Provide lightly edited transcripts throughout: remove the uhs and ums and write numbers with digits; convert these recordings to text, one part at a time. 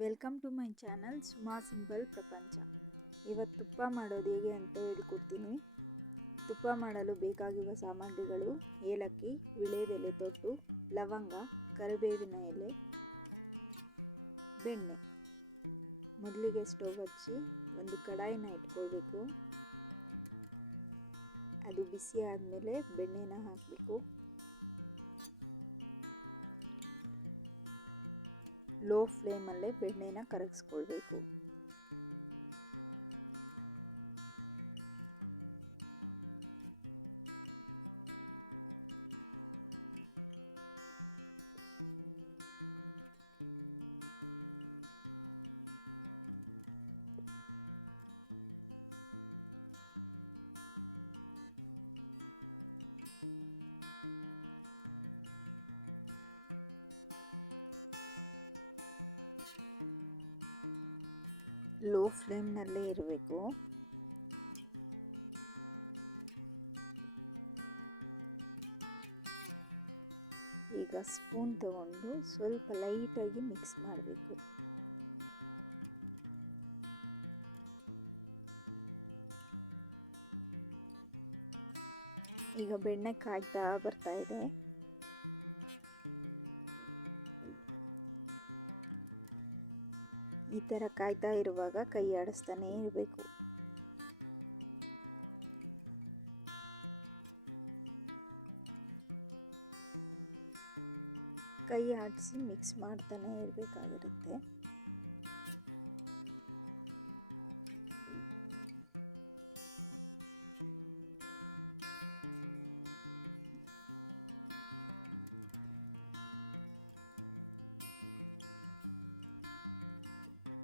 Welcome to my channel Suma simple ಪ್ರಪಂಚ. ಇವತ್ತು ತುಪ್ಪ ಮಾಡೋದು ಹೇಗೆ ಅಂತ ಹೇಳಿಕೊಡ್ತೀನಿ. ತುಪ್ಪ ಮಾಡಲು ಬೇಕಾಗುವ ಸಾಮಗ್ರಿಗಳು: ಏಲಕ್ಕಿ, ವೀಳ್ಯದೆಲೆ ತೊಟ್ಟು, ಲವಂಗ, ಕರಿಬೇವಿನ ಎಲೆ, ಬೆಣ್ಣೆ. ಮೊದಲಿಗೆ ಸ್ಟವ್ ಹಚ್ಚಿ ಒಂದು ಕಡಾಯಿನ ಇಟ್ಕೊಳ್ಬೇಕು. ಅದು ಬಿಸಿ ಆದಮೇಲೆ ಬೆಣ್ಣೆನ ಹಾಕಬೇಕು. ಲೋ ಫ್ಲೇಮಲ್ಲೇ ಬೆಣ್ಣೆನ ಕರಗಿಸ್ಕೊಳ್ಬೇಕು. ಲೋ ಫ್ಲೇಮ್ನಲ್ಲೇ ಇರಬೇಕು. ಈಗ ಸ್ಪೂನ್ ತಗೊಂಡು ಸ್ವಲ್ಪ ಲೈಟಾಗಿ ಮಿಕ್ಸ್ ಮಾಡಬೇಕು. ಈಗ ಬೆಣ್ಣೆ ಕಾಯ್ತಾ ಬರ್ತಾ ಇದೆ. ಈ ಥರ ಕಾಯ್ತಾ ಇರುವಾಗ ಕೈ ಆಡಿಸ್ತಾನೆ ಇರಬೇಕು. ಕೈ ಆಡಿಸಿ ಮಿಕ್ಸ್ ಮಾಡ್ತಾನೆ ಇರಬೇಕಾಗಿರುತ್ತೆ.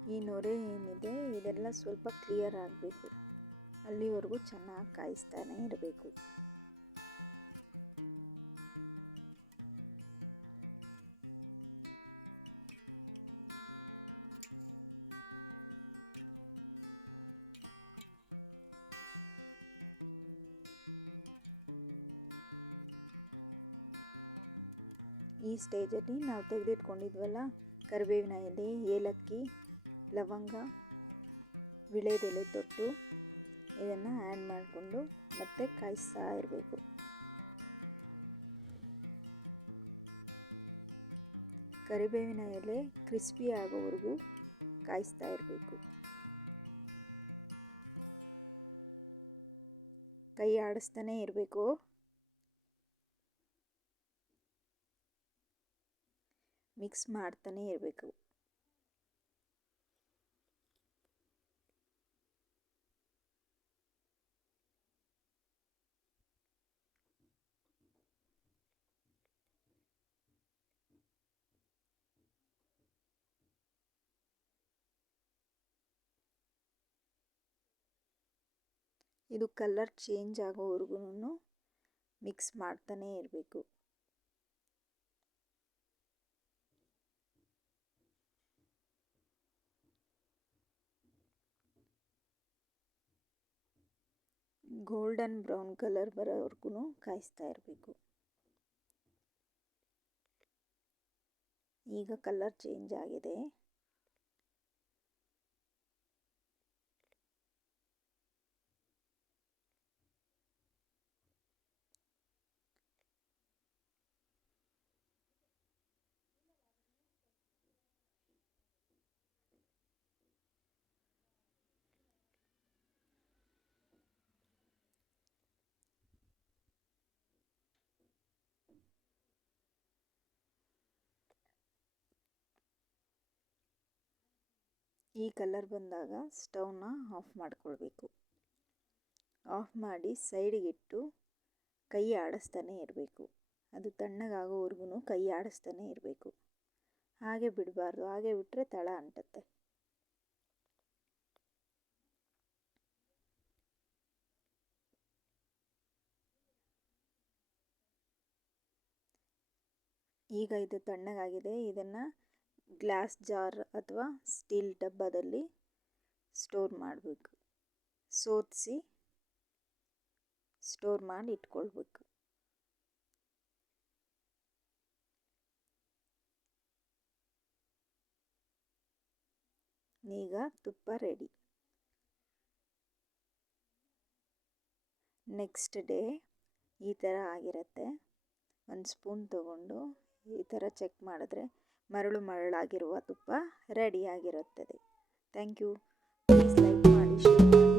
ಈ ನೊರೆ ಏನಿದೆ ಇದೆಲ್ಲ ಸ್ವಲ್ಪ ಕ್ಲಿಯರ್ ಆಗಬೇಕು. ಅಲ್ಲಿವರೆಗೂ ಚೆನ್ನಾಗಿ ಕಾಯಿಸ್ತಾನೆ ಇರಬೇಕು. ಈ ಸ್ಟೇಜಲ್ಲಿ ನಾವು ತೆಗೆದಿಟ್ಕೊಂಡಿದ್ವಲ್ಲ ಕರಿಬೇವಿನ ಎಲೆ, ಏಲಕ್ಕಿ, ಲವಂಗ, ವೀಳ್ಯದೆಲೆ ತೊಟ್ಟು ಇದನ್ನು ಆ್ಯಡ್ ಮಾಡಿಕೊಂಡು ಮತ್ತೆ ಕಾಯಿಸ್ತಾ ಇರಬೇಕು. ಕರಿಬೇವಿನ ಎಲೆ ಕ್ರಿಸ್ಪಿ ಆಗೋವರೆಗೂ ಕಾಯಿಸ್ತಾ ಇರಬೇಕು. ಕೈ ಆಡಿಸ್ತಾನೆ ಇರಬೇಕು. ಮಿಕ್ಸ್ ಮಾಡ್ತಾನೆ ಇರಬೇಕು. ಇದು ಕಲರ್ ಚೇಂಜ್ ಆಗೋವರೆಗೂ ಮಿಕ್ಸ್ ಮಾಡ್ತಾನೆ ಇರಬೇಕು. ಗೋಲ್ಡನ್ ಬ್ರೌನ್ ಕಲರ್ ಬರೋವರೆಗೂ ಕಾಯಿಸ್ತಾ ಇರಬೇಕು. ಈಗ ಕಲರ್ ಚೇಂಜ್ ಆಗಿದೆ. ಈ ಕಲರ್ ಬಂದಾಗ ಸ್ಟವ್ನ ಆಫ್ ಮಾಡ್ಕೊಳ್ಬೇಕು. ಆಫ್ ಮಾಡಿ ಸೈಡಿಗಿಟ್ಟು ಕೈ ಆಡಿಸ್ತಾನೆ ಇರಬೇಕು. ಅದು ತಣ್ಣಗಾಗೋವರೆಗೂ ಕೈ ಆಡಿಸ್ತಾನೆ ಇರಬೇಕು. ಹಾಗೆ ಬಿಡಬಾರ್ದು. ಹಾಗೆ ಬಿಟ್ಟರೆ ತಳ ಅಂಟುತ್ತೆ. ಈಗ ಇದು ತಣ್ಣಗಾಗಿದೆ. ಇದನ್ನು ಗ್ಲಾಸ್ ಜಾರ್ ಅಥವಾ ಸ್ಟೀಲ್ ಡಬ್ಬದಲ್ಲಿ ಸ್ಟೋರ್ ಮಾಡಬೇಕು. ಸೋದಿಸಿ ಸ್ಟೋರ್ ಮಾಡಿ ಇಟ್ಕೊಳ್ಬೇಕು. ಈಗ ತುಪ್ಪ ರೆಡಿ. ನೆಕ್ಸ್ಟ್ ಡೇ ಈ ಥರ ಆಗಿರುತ್ತೆ. ಒಂದು ಸ್ಪೂನ್ ತಗೊಂಡು ಈ ಥರ ಚೆಕ್ ಮಾಡಿದ್ರೆ ಮರಳು ಮರಳಾಗಿರುವ ತುಪ್ಪ ರೆಡಿಯಾಗಿರುತ್ತದೆ. Thank you. ಪ್ಲೀಸ್ ಲೈಕ್ ಮಾಡಿ, ಶೇರ್ ಮಾಡಿ.